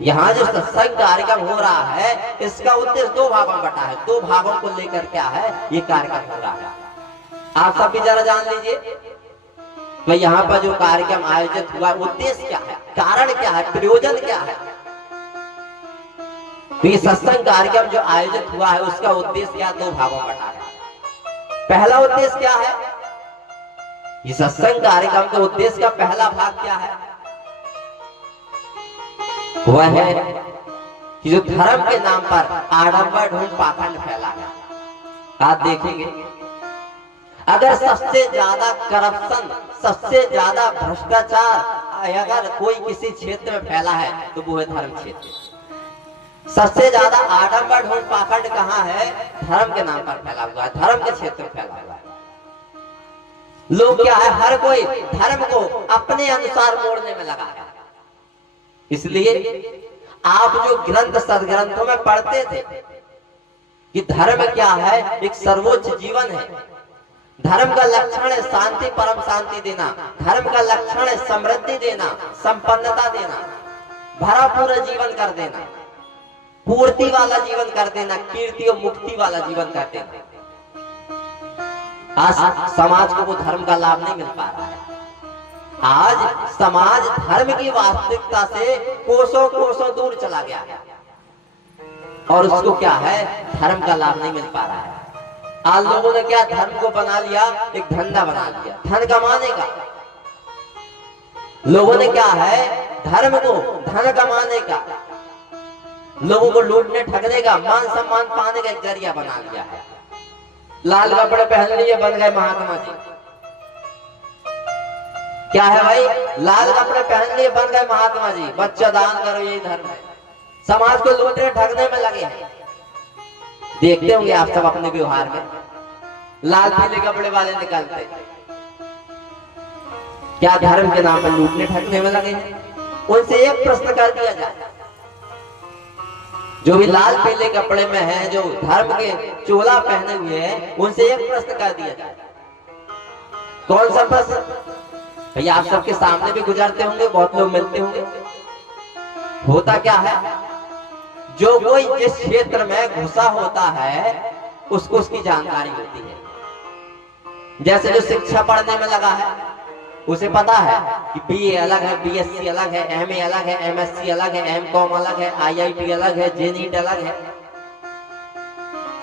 यहाँ जो सत्संग कार्यक्रम हो रहा है इसका उद्देश्य दो भागों में बटा है, दो भागों को लेकर क्या है ये कार्यक्रम हो रहा है। आप सब भी जरा जान लीजिए तो यहाँ पर जो कार्यक्रम आयोजित हुआ उद्देश्य क्या है, कारण क्या है, प्रयोजन क्या है। तो ये सत्संग कार्यक्रम जो आयोजित हुआ है उसका उद्देश्य क्या, दो भागों में बटा है। पहला उद्देश्य क्या है, ये सत्संग कार्यक्रम के उद्देश्य का पहला भाग क्या है, वह है कि जो धर्म के नाम पर आडंबर ढूंढ पाखंड फैला है। आप देखेंगे अगर सबसे ज्यादा करप्शन, सबसे ज्यादा भ्रष्टाचार अगर कोई किसी क्षेत्र में फैला है तो वो है धर्म क्षेत्र। सबसे ज्यादा आडंबर ढूंढ पाखंड कहाँ है, धर्म के नाम पर फैला हुआ है, धर्म के क्षेत्र में फैला हुआ है। लोग क्या है, हर कोई धर्म को अपने अनुसार मोड़ने में लगा है। इसलिए आप जो ग्रंथ सदग्रंथों में पढ़ते थे कि धर्म क्या है, एक सर्वोच्च जीवन है, धर्म का लक्षण है शांति, परम शांति देना, धर्म का लक्षण है समृद्धि देना, संपन्नता देना, भरा पूरा जीवन कर देना, पूर्ति वाला जीवन कर देना, कीर्ति और मुक्ति वाला जीवन कर देना। आज समाज को वो धर्म का लाभ नहीं मिल पा रहा है। आज समाज धर्म की वास्तविकता से कोसों कोसों दूर चला गया है और उसको क्या है, धर्म का लाभ नहीं मिल पा रहा है। आज लोगों ने क्या धर्म को बना लिया, एक धंधा बना लिया धन कमाने का। लोगों ने क्या है, धर्म को धन कमाने का, लोगों को लूटने ठगने का, मान सम्मान पाने का एक जरिया बना लिया है। लाल कपड़े पहन लिए बन गए महात्मा जी। क्या है भाई, लाल कपड़े पहन लिए बन गए महात्मा जी, बच्चा दान करो, यही धर्म है। समाज को लूटने ठगने में लगे हैं। देखते होंगे आप सब अपने व्यवहार में लाल पीले कपड़े वाले निकलते, क्या धर्म के नाम पर लूटने ठगने में लगे हैं। उनसे एक प्रश्न कर दिया जाए, जो भी लाल पीले कपड़े में है, जो धर्म के चोला पहने हुए हैं, उनसे एक प्रश्न कर दिया जाए। कौन सा प्रश्न भैया, आप सबके सामने भी गुजरते होंगे, बहुत लोग मिलते होंगे। होता क्या है, जो कोई जिस क्षेत्र में घुसा होता है उसको उसकी जानकारी होती है। जैसे जो शिक्षा पढ़ने में लगा है उसे पता है कि बीए अलग है, बीएससी अलग है, एमए अलग है, एमएससी अलग है, एमकॉम अलग है, आईआईटी अलग है, जेनीट अलग है।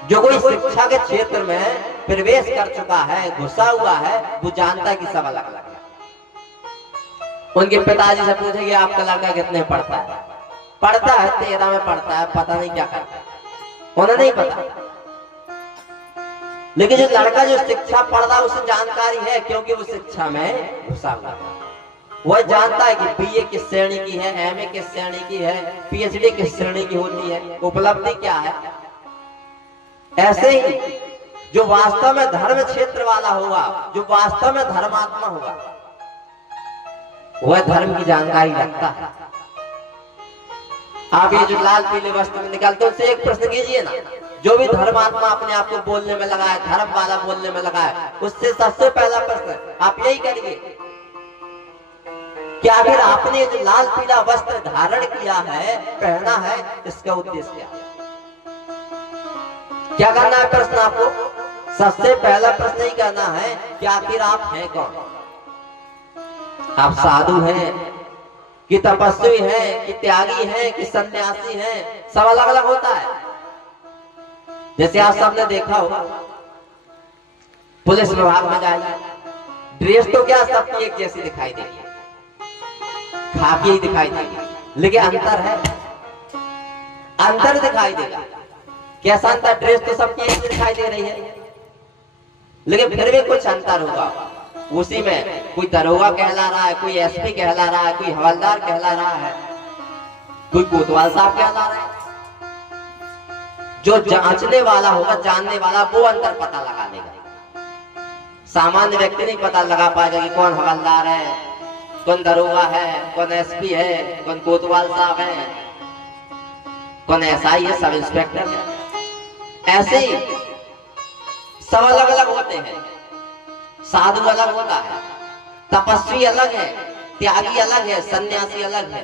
जो कोई शिक्षा के क्षेत्र में प्रवेश कर चुका है, घुसा हुआ है, वो जानता है कि सब अलग अलग है। उनके पिताजी से पूछेंगे आपका लड़का कितने पढ़ता है, पढ़ता है 13 में पढ़ता है, पता नहीं क्या करता है, उन्हें नहीं पता। लेकिन जो लड़का जो शिक्षा पढ़ रहा है उसे जानकारी है, क्योंकि वो शिक्षा में घुसा हुआ है। वह जानता है कि बीए किस श्रेणी की है, एमए किस श्रेणी की है, पीएचडी किस श्रेणी की होती है, उपलब्धि क्या है। ऐसे ही जो वास्तव में धर्म क्षेत्र वाला होगा, जो वास्तव में धर्मात्मा होगा, वह धर्म की जानकारी रखता है। आप ये जो लाल पीले वस्त्र में निकालते उससे एक प्रश्न कीजिए ना, जो भी धर्मात्मा अपने आप को बोलने में लगा है, धर्म वाला बोलने में लगा है, उससे सबसे पहला प्रश्न आप यही करिए कि आखिर आपने जो लाल पीला वस्त्र धारण किया है, पहना है, इसका उद्देश्य क्या है। क्या करना है प्रश्न आपको, सबसे पहला प्रश्न ही करना है कि आखिर आप हैं कौन। आप साधु हैं कि तपस्वी हैं कि त्यागी हैं कि सन्यासी हैं, सब अलग अलग होता है। जैसे आप सबने देखा होगा पुलिस विभाग में जाइए, ड्रेस तो क्या सबकी एक जैसी दिखाई देगी, खाकी ही दिखाई देगी, लेकिन अंतर है, अंतर दिखाई देगा। कैसा अंतर, ड्रेस तो सबकी एक दिखाई दे रही है, लेकिन फिर भी कुछ अंतर होगा। उसी में कोई दरोगा कहला रहा है, कोई एसपी कहला रहा है, कोई हवलदार कहला रहा है, कोई कोतवाल साहब कहला रहा है। जो जांचने वाला होगा, जानने वाला, वो अंतर पता लगा लेगा। सामान्य व्यक्ति नहीं पता लगा पाएगा कि कौन हवलदार है, कौन दरोगा है, कौन एसपी है, कौन कोतवाल साहब है, कौन एसआई है, सब इंस्पेक्टर है। ऐसे ही सब अलग अलग होते हैं। साधु अलग होता है, तपस्वी अलग है, त्यागी अलग है, सन्यासी अलग है,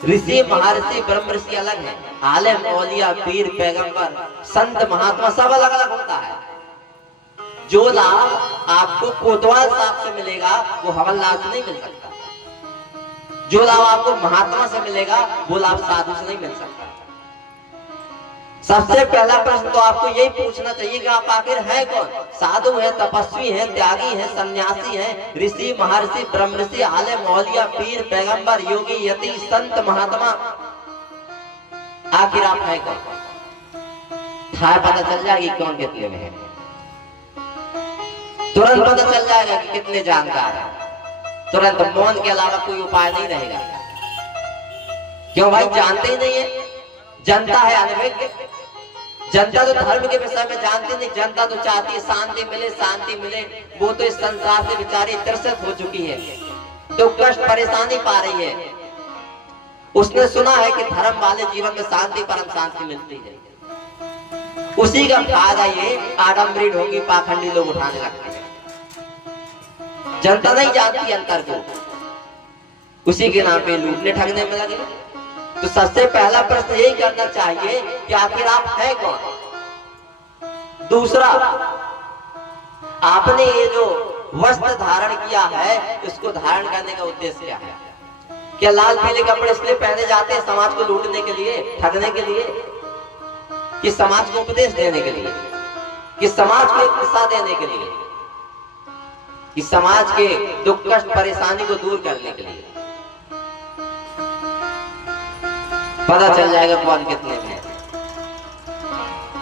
ऋषि महर्षि ब्रह्म ऋषि अलग है, आलिम औलिया पीर पैगंबर संत महात्मा सब अलग अलग होता है। जो लाभ आपको कोतवाल साहब से मिलेगा वो हवलदार से नहीं मिल सकता। जो लाभ आपको महात्मा से मिलेगा वो लाभ साधु से नहीं मिल सकता। सबसे पहला प्रश्न तो आपको यही पूछना चाहिए कि आप आखिर हैं कौन? साधु हैं, तपस्वी हैं, त्यागी हैं, सन्यासी हैं, ऋषि महर्षि ब्रह्म ऋषि आलिम औलिया पीर पैगंबर योगी यति संत महात्मा, आखिर आप हैं कौन? था पता चल जाएगी कौन कितने में है, तुरंत पता चल जाएगा कि कितने जानकार हैं। तुरंत मौन के अलावा कोई उपाय नहीं रहेगा। क्यों भाई? जानते ही नहीं है। जनता है अनभिज्ञ। जनता तो धर्म के विषय में जानती नहीं। जनता तो चाहती है शांति मिले, शांति मिले। वो तो इस संसार से बेचारी त्रस्त हो चुकी है, तो कष्ट परेशानी पा रही है। उसने सुना है कि धर्म वाले जीवन में शांति, परम शांति मिलती है। उसी का फायदा ये आडम्बरी ढोंगी पाखंडी लोग उठाने लगते हैं। जनता नहीं जानती अंतर को, उसी के नाम पे लूटने ठगने में लगे। तो सबसे पहला प्रश्न यही करना चाहिए कि आखिर आप हैं कौन? दूसरा, आपने ये जो वस्त्र धारण किया है इसको धारण करने का उद्देश्य क्या है? क्या लाल पीले कपड़े इसलिए पहने जाते हैं समाज को लूटने के लिए, ठगने के लिए, कि समाज को उपदेश देने के लिए, कि समाज को एक दिशा देने के लिए, कि समाज के दुख कष्ट परेशानी को दूर करने के लिए? पता चल जाएगा कौन कितने में है।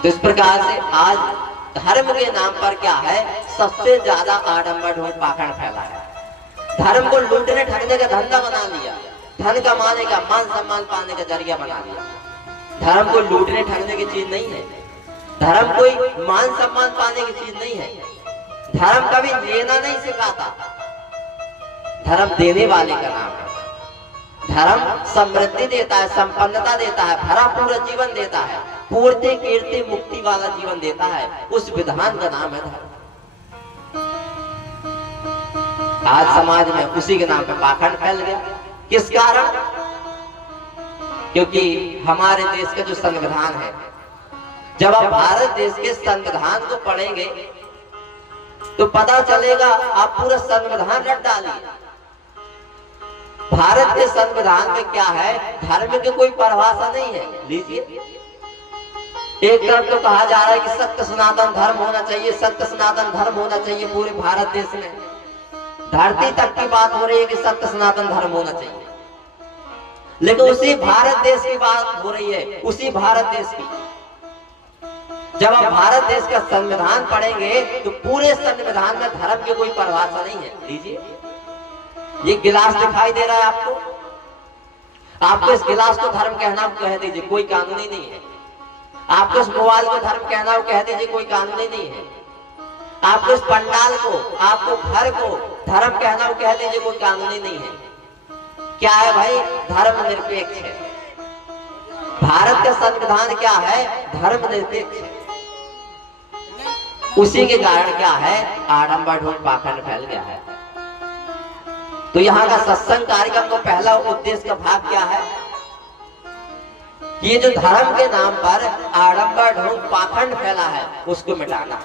तो इस प्रकार से आज धर्म के नाम पर क्या है, सबसे ज्यादा आडंबर ढोंग पाखंड फैला है। धर्म को लूटने ठगने का धंधा बना लिया, धन कमाने का, मान सम्मान पाने का जरिया बना लिया। धर्म को लूटने ठगने की चीज नहीं है। धर्म कोई मान सम्मान पाने की चीज नहीं है। धर्म कभी लेना नहीं सिखाता, धर्म देने वाले का नाम है। धर्म समृद्धि देता है, संपन्नता देता है, भरा पूरा जीवन देता है, पूर्ति कीर्ति मुक्ति वाला जीवन देता है। उस विधान का नाम है धर्म। आज समाज में उसी के नाम पे पाखंड फैल गया। किस कारण? क्योंकि हमारे देश का जो संविधान है, जब आप भारत देश के संविधान को पढ़ेंगे तो पता चलेगा, आप पूरा संविधान रट डालिए। भारत के संविधान में क्या है, धर्म की कोई परिभाषा नहीं है। लीजिए, एक तरफ तो कहा जा रहा है कि सत्य सनातन धर्म होना चाहिए, सत्य सनातन धर्म होना चाहिए पूरे भारत देश में। धरती तक की बात हो रही है कि सत्य सनातन धर्म होना चाहिए, लेकिन उसी भारत देश की बात हो रही है, उसी भारत देश की। जब आप भारत देश का संविधान पढ़ेंगे तो पूरे संविधान में धर्म की कोई परिभाषा नहीं है। लीजिए, ये गिलास दिखाई दे रहा है आपको इस गिलास को धर्म कहना हो कह दीजिए, कोई कानूनी नहीं है। आपको इस मोबाइल को धर्म कहना हो कह दीजिए, कोई कानूनी नहीं है। आपको इस पंडाल को, आपको घर को धर्म कहना हो कह दीजिए, कोई कानूनी नहीं है। क्या है भाई? धर्म निरपेक्ष है। भारत का संविधान क्या है? धर्म निरपेक्ष है। उसी के कारण क्या है, आडंबर ढोंग पाखंड फैल गया है। तो यहाँ का सत्संग कार्यक्रम का पहला उद्देश्य का भाग क्या है? ये जो धर्म के नाम पर आडंबर ढोंग पाखंड फैला है उसको मिटाना।